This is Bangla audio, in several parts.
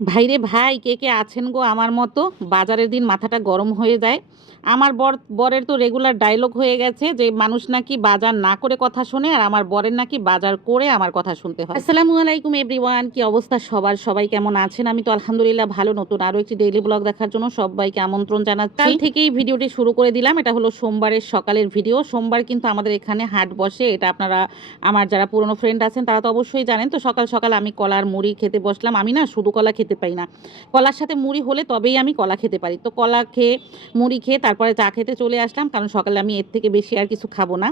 ভাইরে ভাই কে কে আছেন গো আমার মতো? বাজারের দিন মাথাটা গরম হয়ে যায়। আমার বর বরের তো রেগুলার ডায়লগ হয়ে গেছে যে মানুষ নাকি বাজার না করে কথা শোনে আর আমার বরের নাকি বাজার করে আমার কথা শুনতে হয়। আসসালামু আলাইকুম এভরিওয়ান কি অবস্থা সবার? সবাই কেমন আছেন? আমি তো আলহামদুলিল্লাহ ভালো নতুন আরও একটি ডেইলি ব্লগ দেখার জন্য সবাইকে আমন্ত্রণ জানাচ্ছি। কাল থেকেই ভিডিওটি শুরু করে দিলাম এটা হলো সোমবারের সকালের ভিডিও সোমবার কিন্তু আমাদের এখানে হাট বসে এটা আপনারা আমার যারা পুরনো ফ্রেন্ড আছেন তারা তো অবশ্যই জানেন। তো সকাল সকাল আমি কলার মুড়ি খেতে বসলাম আমি না শুধু কলা খেতে পাই না। কলার সাথে মুড়ি হলে তবেই আমি কলা খেতে পারি। তো কলা খেয়ে মুড়ি খেয়ে তারপরে চা খেতে চলে আসলাম, কারণ সকালে আমি এর থেকে বেশি আর কিছু খাব না।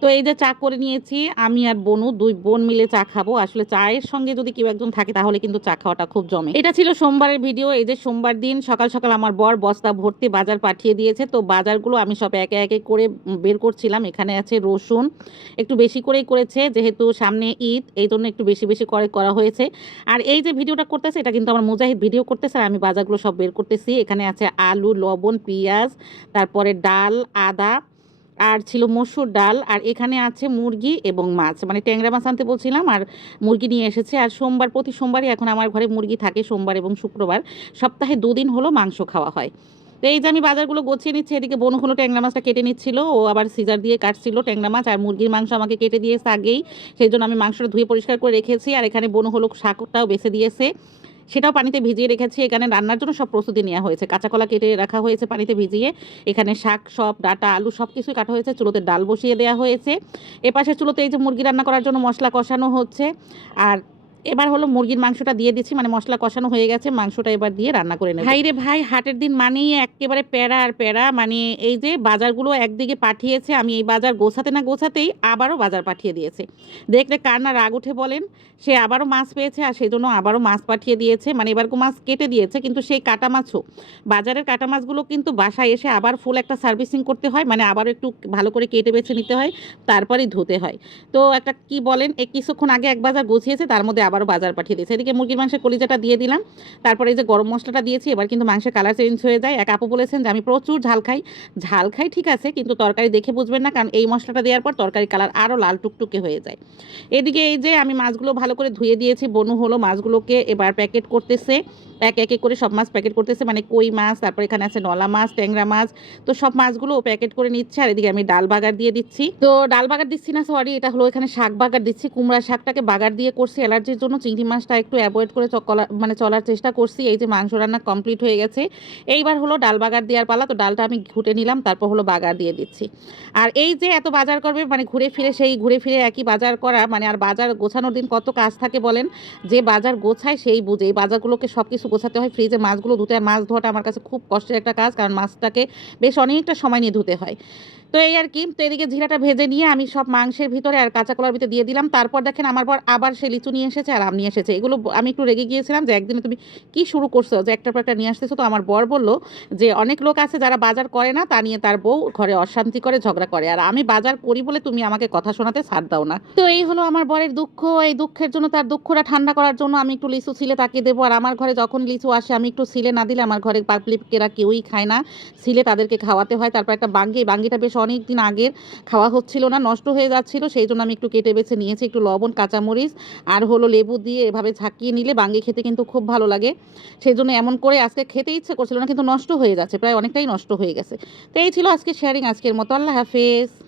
তো এই যে চা করে নিয়েছি, আমি আর বনু দুই বোন মিলে চা খাব। আসলে চায়ের সঙ্গে যদি কেউ একজন থাকে, তাহলে কিন্তু চা খাওয়াটা খুব জমে। এটা ছিল সোমবারের ভিডিও। এই যে সোমবার দিন, সকাল সকাল আমার বর বস্তা ভর্তি বাজার পাঠিয়ে দিয়েছে। তো বাজারগুলো আমি সব একে একে করে বের করছিলাম। এখানে আছে রসুন, একটু বেশি করেই করেছে, যেহেতু সামনে ঈদ, এই জন্য একটু বেশি বেশি করে করা হয়েছে। আর এই যে ভিডিওটা করতেছে, এটা কিন্তু আমার মুজাহিদ ভিডিও করতেছে, আর আমি বাজারগুলো সব বের করতেছি। এখানে আছে আলু, লবণ, পেঁয়াজ তারপরে ডাল, আদা, আর ছিল মসুর ডাল, আর এখানে আছে মুরগি এবং মাছ। মানে ট্যাংরা মাছ আনতে বলছিলাম, আর মুরগি নিয়ে এসেছে। আর সোমবার, প্রতি সোমবারই এখন আমার ঘরে মুরগি থাকে সোমবার এবং শুক্রবার। সপ্তাহে দুদিন হলো মাংস খাওয়া হয়। তো এই যে আমি বাজারগুলো গোছিয়ে নিচ্ছি, এদিকে বনু হলো ট্যাংরা মাছটা কেটে নিচ্ছিল, ও আবার সিজার দিয়ে কাটছিল ট্যাংরা মাছ, আর মুরগির মাংস আমাকে কেটে দিয়েছে আগেই। সেই জন্য আমি মাংসটা ধুয়ে পরিষ্কার করে রেখেছি, আর এখানে বনু হলো শাকটাও বেছে দিয়েছে। সেটাও পানিতে ভিজিয়ে রেখেছি। এখানে রান্নার জন্য সব প্রস্তুতি নেওয়া হয়েছে। কাঁচা কলা কেটে রাখা হয়েছে পানিতে ভিজিয়ে। এখানে শাক, সব, ডাটা, আলু সব কিছুই কাটা হয়েছে। চুলোতে ডাল বসিয়ে দেওয়া হয়েছে। এপাশে চুলোতে এই যে মুরগি রান্না করার জন্য মশলা কষানো হচ্ছে। আর এবার হলো মুরগির মাংসটা দিয়ে দিচ্ছি মানে মশলা কষানো হয়ে গেছে, মাংসটা এবার দিয়ে রান্না করে নেব। ভাই রে ভাই, হাটের দিন মানেই একেবারে প্যারা আর প্যারা মানে এই যে বাজারগুলো একদিকে পাঠিয়েছে, আমি এই বাজার গোছাতে না গোছাতেই আবারও বাজার পাঠিয়ে দিয়েছে। দেখলে কার না রাগ উঠে বলেন, সে আবারও মাছ পেয়েছে আর সেই জন্য আবারও মাছ পাঠিয়ে দিয়েছে মানে এবার মাছ কেটে দিয়েছে, কিন্তু সেই কাটা মাছও। বাজারের কাটা মাছগুলো কিন্তু বাসায় এসে আবার ফুল একটা সার্ভিসিং করতে হয় মানে আবারও একটু ভালো করে কেটে বেছে নিতে হয়, তারপরেই ধুতে হয়। তো একটা কি বলেন এই কিছুক্ষণ আগে এক বাজার গুছিয়েছে, তার মধ্যে আবারও বাজার পাঠিয়ে দিয়েছে। এদিকে মুরগির মাংসের কলিজাটা দিয়ে দিলাম। তারপরে এই যে গরম মশলাটা দিয়েছি, এবার কিন্তু মাংসের কালার চেঞ্জ হয়ে যায়। এক আপু বলেছেন যে, আমি প্রচুর ঝাল খাই। ঝাল খাই ঠিক আছে, কিন্তু তরকারি দেখে বুঝবেন না, কারণ এই মশলাটা দেওয়ার পর তরকারি কালার আরও লাল টুকটুকে হয়ে যায়। এদিকে এই যে, আমি মাছগুলো ভালো করে ধুয়ে দিয়েছি। বনু হলো মাছগুলোকে এবার প্যাকেট করতেছে। এক একে করে সব মাছ প্যাকেট করতেছে মানে কই মাছ, তারপর এখানে আছে নলা মাছ, ট্যাংরা মাছ, তো সব মাছগুলো প্যাকেট করে নিচ্ছে। আর এদিকে আমি ডাল বাগার দিয়ে দিচ্ছি। তো ডাল বাগার দিচ্ছি না সরি এটা হলো এখানে শাক বাগার দিচ্ছি। কুমড়া শাকটাকে বাগার দিয়ে করছি, অ্যালার্জির জন্য চিংড়ি মাছটা একটু অ্যাভয়েড করে মানে চলার চেষ্টা করছি। এই যে মাংস রান্না কমপ্লিট হয়ে গেছে। এইবার হলো ডাল বাগার দেওয়ার পালা, তো ডালটা আমি ঘুটে নিলাম, তারপর হলো বাগার দিয়ে দিচ্ছি। আর এই যে এত বাজার করবে মানে ঘুরে ফিরে সেই ঘুরে ফিরে একই বাজার করা মানে আর বাজার গোছানোর দিন কত কাজ থাকে বলেন? যে বাজার গোছায় সেই বুঝে, এই বাজারগুলোকে সব কিছু গোছাতে হয় ফ্রিজে মাছগুলো ধুতে হয়। মাছ ধোয়াটা আমার কাছে খুব কষ্টের একটা কাজ, কারণ মাছটাকে বেশ অনেকটা সময় নিয়ে ধুতে হয়। তো এই আর কি, তো এদিকে জিরাটা ভেজে নিয়ে আমি সব মাংসের ভিতরে আর কাঁচা কলার ভিতরে দিয়ে দিলাম। তারপর দেখেন আমার পর আবার সে লিচু নিয়ে এসেছে আর আম নিয়ে এসেছে। এগুলো আমি একটু রেগে গিয়েছিলাম যে একদিনে তুমি কি শুরু করছ? যে একটা পর একটা নিয়ে আসতেছো তো আমার বর বলল যে অনেক লোক আছে যারা বাজার করে না, তা নিয়ে তার বউ ঘরে অশান্তি করে, ঝগড়া করে। আর আমি বাজার করি বলে তুমি আমাকে কথা শোনাতে ছাড় দাও না। তো এই হলো আমার বরের দুঃখ। এই দুঃখের জন্য তার দুঃখটা ঠান্ডা করার জন্য আমি একটু লিচু ছিলে তাকে দেবো। আর আমার ঘরে যখন লিচু আসে আমি একটু সিলে না দিলে আমার ঘরে পাবলিকেরা কেউই খায় না। সিলে তাদেরকে খাওয়াতে হয়। তারপর একটা বাঙ্গি, বাঙ্গিটা বেশ অনেক দিন আগের খাওয়া হচ্ছিল না, নষ্ট হয়ে যাচ্ছিল, সেই জন্য আমি একটু কেটে বেছে নিয়েছি, একটু লবণ, কাঁচামরিচ আর হলো লেবু দিয়ে এভাবে ঝাঁকিয়ে নিলে বাঙ্গি খেতে কিন্তু খুব ভালো লাগে। সেই জন্য এমন করে আজকে খেতে ইচ্ছে করছিল না, কিন্তু নষ্ট হয়ে যাচ্ছে, প্রায় অনেকটাই নষ্ট হয়ে গেছে। তো এই ছিল আজকে শেয়ারিং আজকের মতো। আল্লাহ হাফেজ।